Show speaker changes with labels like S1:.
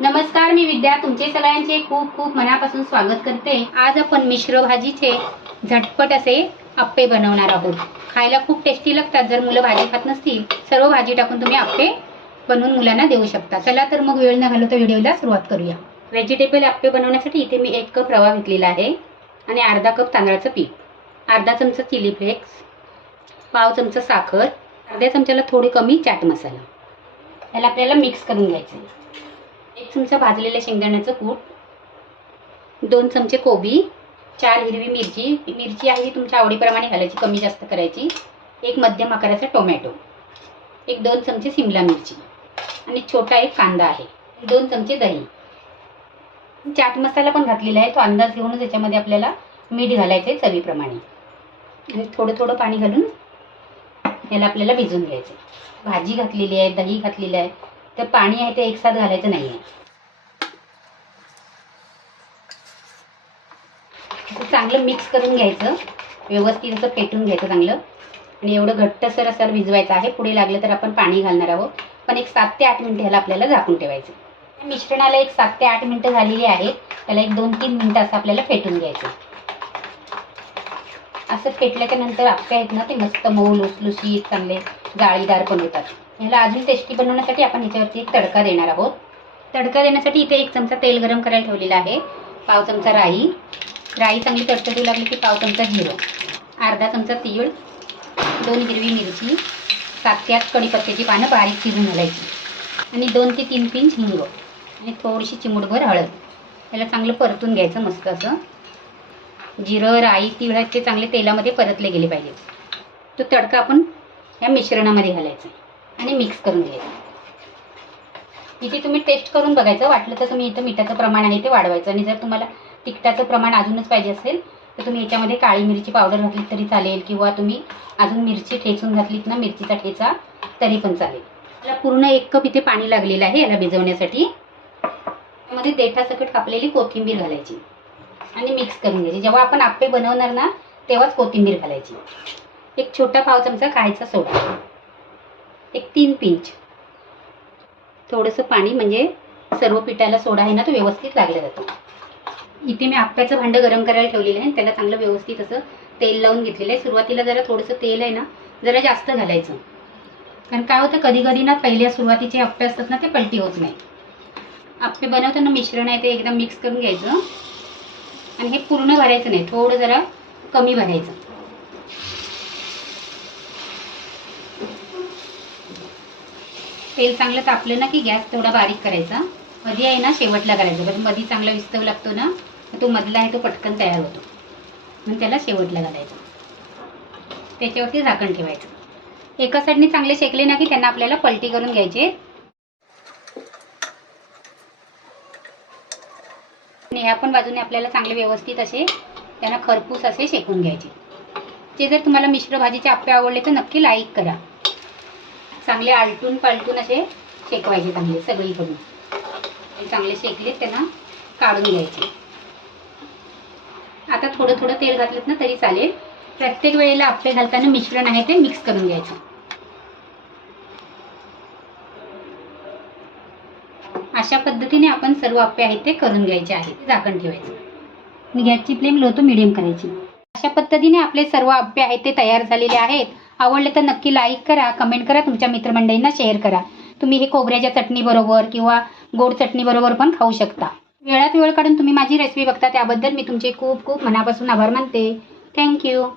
S1: नमस्कार मी विद्या. तुमचे सगळ्यांचे खूप खूप मनापासून स्वागत करते. आज आपण मिश्र भाजीचे झटपट असे आप्पे बनवणार आहोत. खायला खूप टेस्टी लागतात. जर मुलं भाजी खात नसतील सर्व भाजी टाकून तुम्ही आप्पे बनवून मुलांना देऊ शकता. चला तर मग वेळ न घालवता व्हिडिओला सुरुवात करूया. व्हेजिटेबल आप्पे बनवण्यासाठी इथे मी एक कप रवा घेतलेला आहे आणि अर्धा कप तांदळाचं पीठ. अर्धा चमचा चिली फ्लेक्स पाव चमचा साखर अर्ध्या चमच्याला थोडी कमी चाट मसाला. याला आपल्याला मिक्स करून घ्यायचं आहे एक चमचा भाजलेल्या शेंगदाण्याचं कूट दोन चमचे कोबी चार हिरवी मिरची. मिरची आहे तुमच्या आवडीप्रमाणे घालायची कमी जास्त करायची. एक मध्यम आकाराचा टोमॅटो. एक दोन चमचे सिमला मिरची. आणि छोटा एक कांदा आहे. दोन चमचे दही. चाट मसाला पण घातलेला आहे. तो अंदाज घेऊनच याच्यामध्ये आपल्याला मीठ घालायचं आहे चवीप्रमाणे. आणि थोडं थोडं पाणी घालून याला आपल्याला भिजून घ्यायचं भाजी घातलेली आहे दही घातलेलं आहे. तर पाणी आहे ते एकसाथ घालायचं नाही आहे चांगलं मिक्स करून घ्यायचं. व्यवस्थित असं पेटून घ्यायचं चांगलं. आणि एवढं घट्टसर असं भिजवायचं आहे. पुढे लागलं तर आपण पाणी घालणार आहोत. पण एक सात ते आठ मिनटं ह्याला आपल्याला झाकून ठेवायचं. मिश्रणाला एक सात ते आठ मिनिटं झालेली आहेत त्याला एक दोन तीन मिनटं असं आपल्याला फेटून घ्यायचं. असं फेटल्याच्या नंतर आप्पे आहेत ना ते मस्त मऊ लुसलुशीत चांगले जाळीदार पण होतात. ह्याला अजून टेस्टी बनवण्यासाठी आपण ह्याच्यावरती एक तडका देणार आहोत. तडका देण्यासाठी इथे एक चमचा तेल गरम करायला ठेवलेला आहे. पाव चमचा राई. राई चांगली तडतडू लागली की पाव चमचा जिरं. अर्धा चमचा तीळ. दोन हिरवी मिरची. सात ते आठ कढीपत्त्याची पानं बारीक चिरून घालायची. आणि दोन ते तीन पिंच हिंग. आणि थोडीशी चिमूटभर हळद. याला चांगलं परतून घ्यायचं मस्त असं. जिरं राई तिळ ते चांगले तेलामध्ये परतले गेले पाहिजे तो तडका आपण या मिश्रणामध्ये घालायचा आणि मिक्स करून घ्यायचं. इथे तुम्ही टेस्ट करून बघायचं. वाटलं तर तुम्ही इथं मिठाचं प्रमाण आहे ते वाढवायचं. आणि जर तुम्हाला तिखटाचं प्रमाण अजूनच पाहिजे असेल तर तुम्ही याच्यामध्ये काळी मिरची पावडर घातली तरी चालेल किंवा तुम्ही अजून मिरची ठेचून घातलीत ना मिरचीचा ठेचा तरी पण चालेल. मला पूर्ण एक कप इथे पाणी लागलेलं आहे याला भिजवण्यासाठी. त्यामध्ये देठासकट कापलेली कोथिंबीर घालायची. आणि मिक्स करून घ्यायची. जेव्हा आपण आप्पे बनवणार ना तेव्हाच कोथिंबीर घालायची. एक छोटा पाव चमचा खायचा सोडा. एक तीन पिंच. थोडंसं पाणी म्हणजे सर्व पिठाला सोडा आहे ना तो व्यवस्थित लागला जातो. इथे मी आप्याचं भांडं गरम करायला ठेवलेलं आहे त्याला चांगलं व्यवस्थित असं तेल लावून घेतलेलं आहे. सुरुवातीला जरा थोडंसं तेल आहे ना जरा जास्त घालायचं. कारण काय होतं कधी कधी ना पहिल्या सुरुवातीचे आप्पे असतात ना ते पलटी होत नाही. आप्पे बनवताना मिश्रण आहे ते एकदम मिक्स करून घ्यायचं. आणि हे पूर्ण भरायचं नाही थोडं जरा कमी भरायचं. तेल चांगलं तापलं ना की गॅस थोडा बारीक करायचा. मध्ये आहे ना शेवटला करायचा. कारण मध्ये चांगला विस्तव लागतो ना तो मधला आहे तो पटकन तयार होतो. म्हणून त्याला शेवटला घालायचं. त्याच्यावरती झाकण ठेवायचं. एका साईडने चांगले शेकले ना की त्यांना आपल्याला पलटी करून घ्यायचे. आणि ह्या पण बाजूने आपल्याला चांगले व्यवस्थित असे त्यांना खरपूस असे शेकून घ्यायचे. ते जर तुम्हाला मिश्र भाजीचे आप्पे आवडले तर नक्की लाईक करा. चांगले आलटून पालटून असे शेकवायचे चांगले सगळीकडून. चांगले शेकले त्यांना काढून घ्यायचे. आता थोडं थोडं तेल घातलं ना तरी चालेल. प्रत्येक वेळेला आप्पे घालताना मिश्रण आहे ते मिक्स करून घ्यायचं. अशा पद्धतीने आपण सर्व आप्पे आहेत ते करून घ्यायचे आहेत झाकण ठेवायचं. गॅसची फ्लेम लो टू मिडियम करायची. अशा पद्धतीने आपले सर्व आप्पे आहेत ते तयार झालेले आहेत. आवडले तर नक्की लाईक करा कमेंट करा तुमच्या मित्रमंडळींना शेअर करा. तुम्ही हे खोबऱ्याच्या चटणी बरोबर किंवा गोड चटणी बरोबर पण खाऊ शकता. वेळात वेळ काढून तुम्ही माझी रेसिपी बघता त्याबद्दल मी तुमचे खूप खूप मनापासून आभार मानते. थँक्यू